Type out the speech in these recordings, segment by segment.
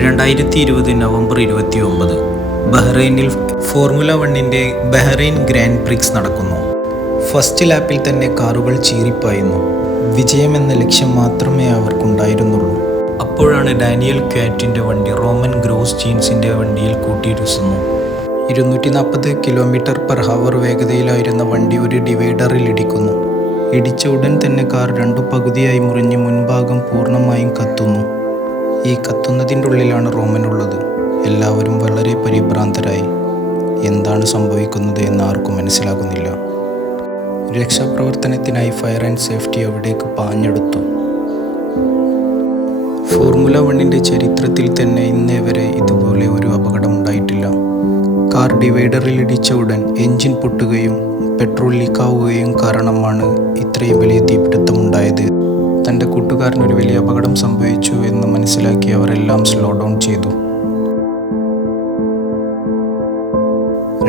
2020 November 29 ബഹ്റൈനിൽ formula 1 Bahrain Grand Prix നടക്കുന്നു. First ലാപ്പിൽ തന്നെ കാറുകൾ ചീറിപ്പായുന്നു. വിജയമെന്ന ലക്ഷ്യം മാത്രമേ അവർക്കുണ്ടായിരുന്നുള്ളൂ. അപ്പോഴാണ് ഡാനിയൽ ക്വാറ്റിൻ്റെ വണ്ടി റോമൻ ഗ്രോസ്ജീൻസിൻ്റെ വണ്ടിയിൽ കൂട്ടിയിടിച്ചുന്നു. 240 km/h വേഗതയിലായിരുന്ന വണ്ടി ഒരു ഡിവൈഡറിൽ ഇടിക്കുന്നു. ഇടിച്ച ഉടൻ തന്നെ കാർ രണ്ടു പകുതിയായി മുറിഞ്ഞ് മുൻഭാഗം പൂർണ്ണമായും കത്തുന്നു. ഈ കത്തുന്നതിൻ്റെ ഉള്ളിലാണ് റോമൻ ഉള്ളത്. എല്ലാവരും വളരെ പരിഭ്രാന്തരായി. എന്താണ് സംഭവിക്കുന്നത് എന്ന് ആർക്കും മനസ്സിലാകുന്നില്ല. രക്ഷാപ്രവർത്തനത്തിനായി ഫയർ ആൻഡ് സേഫ്റ്റി അവിടേക്ക് പാഞ്ഞെടുത്തു. ഫോർമുല 1 ചരിത്രത്തിൽ തന്നെ ഇന്നേ വരെ ഇതുപോലെ ഒരു അപകടം ഉണ്ടായിട്ടില്ല. കാർ ഡിവൈഡറിൽ ഇടിച്ച ഉടൻ എൻജിൻ പൊട്ടുകയും പെട്രോൾ ലീക്കാവുകയും കാരണമാണ് ഇത്രയും വലിയ തീപിടുത്തമുണ്ടായത്. തൻ്റെ കൂട്ടുകാരനൊരു വലിയ അപകടം സംഭവിച്ചു എന്ന് മനസ്സിലാക്കി അവരെല്ലാം സ്ലോ ഡൗൺ ചെയ്തു.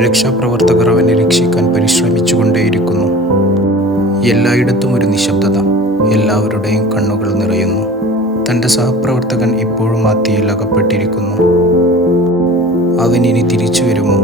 രക്ഷാപ്രവർത്തകർ അവനെ രക്ഷിക്കാൻ പരിശ്രമിച്ചുകൊണ്ടേയിരിക്കുന്നു. എല്ലായിടത്തും ഒരു നിശബ്ദത. എല്ലാവരുടെയും കണ്ണുകൾ നിറയുന്നു. തൻ്റെ സഹപ്രവർത്തകൻ ഇപ്പോഴും ആ തീയിൽ അകപ്പെട്ടിരിക്കുന്നു. അവനിനി തിരിച്ചു വരുമോ?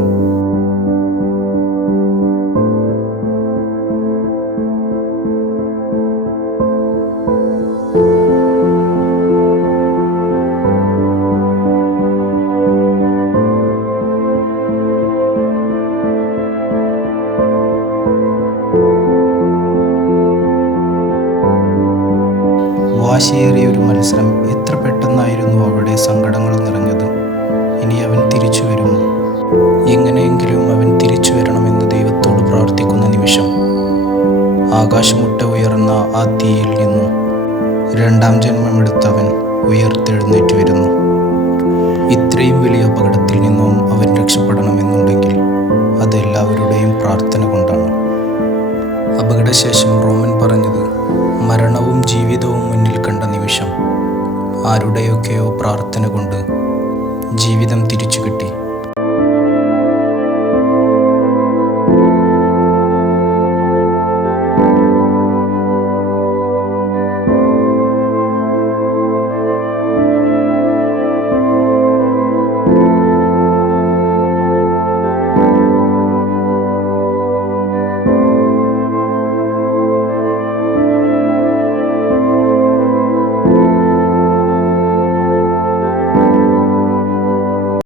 വാശിയേറിയ ഒരു മത്സരം. എത്ര പെട്ടെന്നായിരുന്നു അവിടെ സങ്കടങ്ങൾ നിറഞ്ഞത്. ഇനി അവൻ തിരിച്ചു വരുമോ? എങ്ങനെയെങ്കിലും അവൻ തിരിച്ചു വരണമെന്ന് ദൈവത്തോട് പ്രാർത്ഥിക്കുന്ന നിമിഷം ആകാശമുട്ട ഉയർന്ന ആ തീയിൽ നിന്നും രണ്ടാം ജന്മമെടുത്തവൻ ഉയർത്തെഴുന്നേറ്റ് വരുന്നു. ഇത്രയും വലിയ അപകടത്തിൽ നിന്നും അവൻ രക്ഷപ്പെടണമെന്നുണ്ടെങ്കിൽ അതെല്ലാവരുടെയും പ്രാർത്ഥന കൊണ്ടാണ്. അപകടശേഷം റോമൻ പറഞ്ഞത്, മരണവും ജീവിതവും മുന്നിൽ കണ്ട നിമിഷം ആരുടെയൊക്കെയോ പ്രാർത്ഥന കൊണ്ട് ജീവിതം തിരിച്ചു കിട്ടി.